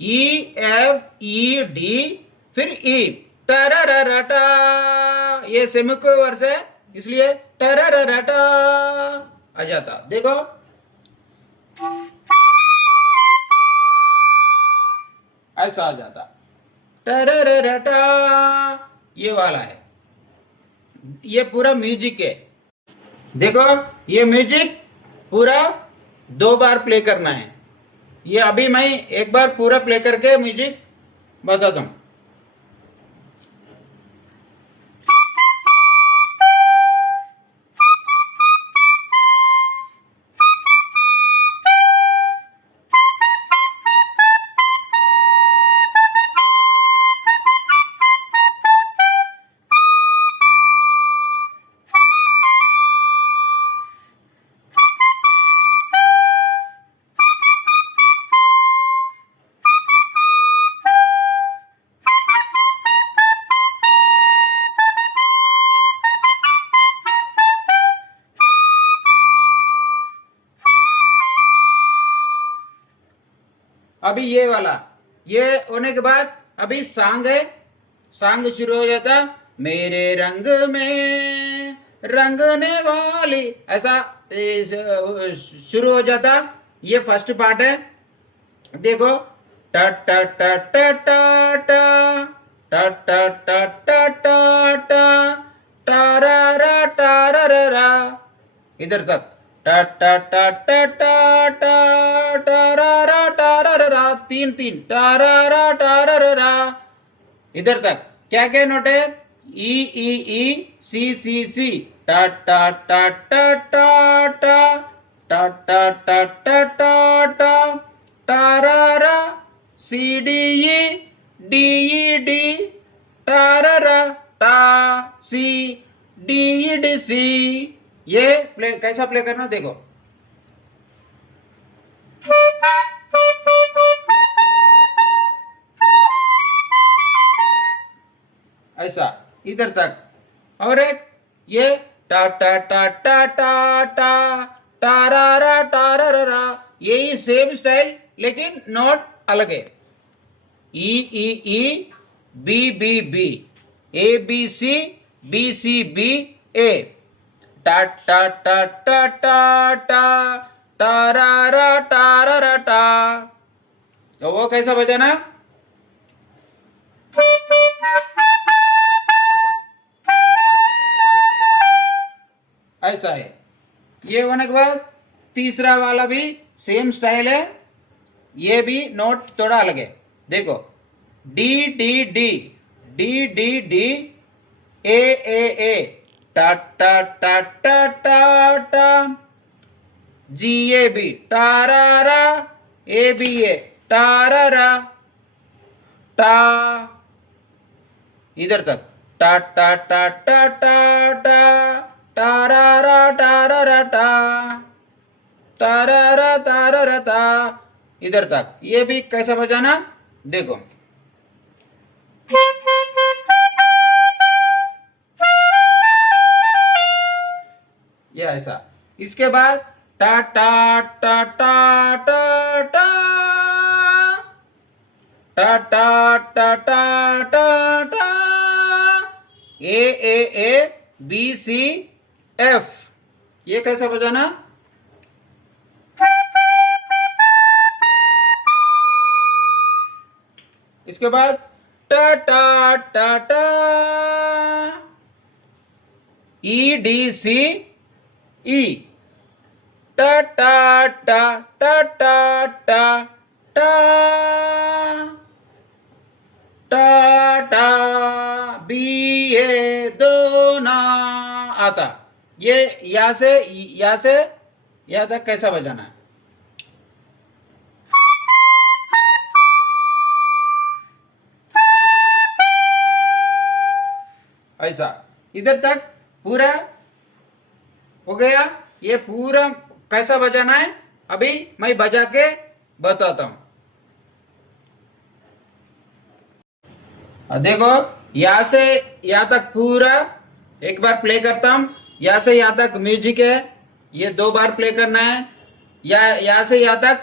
E F E D फिर ई, टरररटा, ये सेमिको verse है इसलिए टरररटा आ जाता। देखो ऐसा आ जाता, टरररटा, ये वाला है। ये पूरा म्यूजिक है। देखो ये म्यूजिक पूरा 2 बार प्ले करना है। ये अभी मैं एक बार पूरा प्ले करके म्यूजिक बताता हूं। अभी ये वाला, ये होने के बाद अभी सॉन्ग है। सॉन्ग शुरू हो जाता, मेरे रंग में रंगने वाली, ऐसा शुरू हो जाता। ये फर्स्ट पार्ट है। देखो टा टा टा टा टा टा टा टा टा टा टा टा टारा टारा, इधर तक टा टा टा टा टा टा टारा टारा, तीन तीन टारा टारा, इधर तक क्या क्या नोट है, ई ई ई सी सी सी, टा टा टा टा टा टा टा टा टा टा टा टा टारा, सी डी ई डी टारा टा सी डी डी सी। ये प्ले कैसा प्ले करना देखो, ऐसा इधर तक। और एक ये टा टा टा टा टा टा टारा टारा, यही सेम स्टाइल लेकिन नोट अलग है। E E E B B B, A B C B A, टा टा टा टा टा टा टारा टारा टा। तो वो कैसा बजाना, ऐसा है। ये होने के बाद तीसरा वाला भी सेम स्टाइल है, ये भी नोट थोड़ा अलग है। देखो D D D D D D A टा टा टा टा टा टा, जी A B Tara, A B ए टारा टा, इधर तक टा टा टा टा टा टा टारा टारा टा तारा तारा ता, इधर तक। ये भी कैसा बजाना देखो, ये ऐसा। इसके बाद टा टा टा टा टा टा टा टा टा टा टा टा, ए बी सी एफ, ये कैसा बजाना, इसके बाद टा टा टा टा, ई डी सी ई, टा टा टा टा टा टा टा टा टा, बी ए दो ना आता। ये यहाँ से यहाँ तक कैसा बजाना है, ऐसा इधर तक पूरा हो गया। ये पूरा कैसा बजाना है अभी मैं बजा के बताता हूं। देखो यहाँ से यहाँ तक पूरा एक बार प्ले करता हूं। यहाँ से यहाँ तक म्यूजिक है, ये 2 बार प्ले करना है। यहाँ से यहाँ तक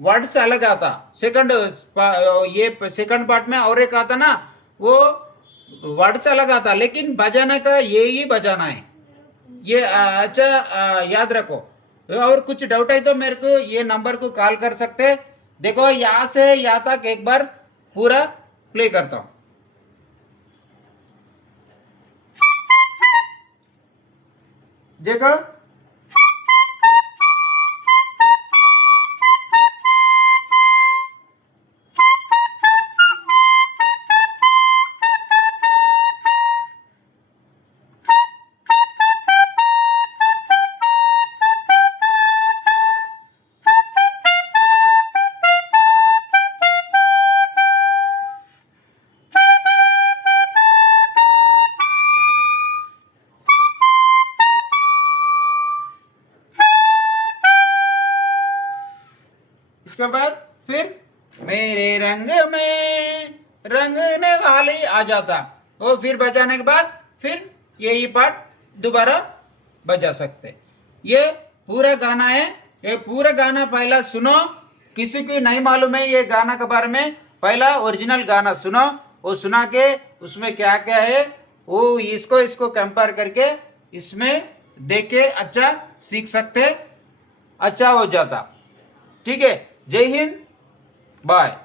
वर्ड्स अलग आता, सेकंड ये सेकंड पार्ट में और एक आता ना, वो वर्ड्स अलग आता, लेकिन बजाने का ये ही बजाना है। ये अच्छा याद रखो। और कुछ डाउट है तो मेरे को ये नंबर को कॉल कर सकते। देखो यहाँ से यहाँ तक एक बार पूरा प्ले करता हूँ। देखो उसके बाद फिर मेरे रंग में रंगने वाली आ जाता, वो फिर बजाने के बाद फिर यही पार्ट दोबारा बजा सकते। ये पूरा गाना है। ये पूरा गाना पहला सुनो, किसी को नहीं मालूम है ये गाना के बारे में, पहला ओरिजिनल गाना सुनो, वो सुना के उसमें क्या क्या है वो इसको कंपेयर करके इसमें देख के अच्छा सीख सकते, अच्छा हो जाता। ठीक है, जय हिंद, बाय।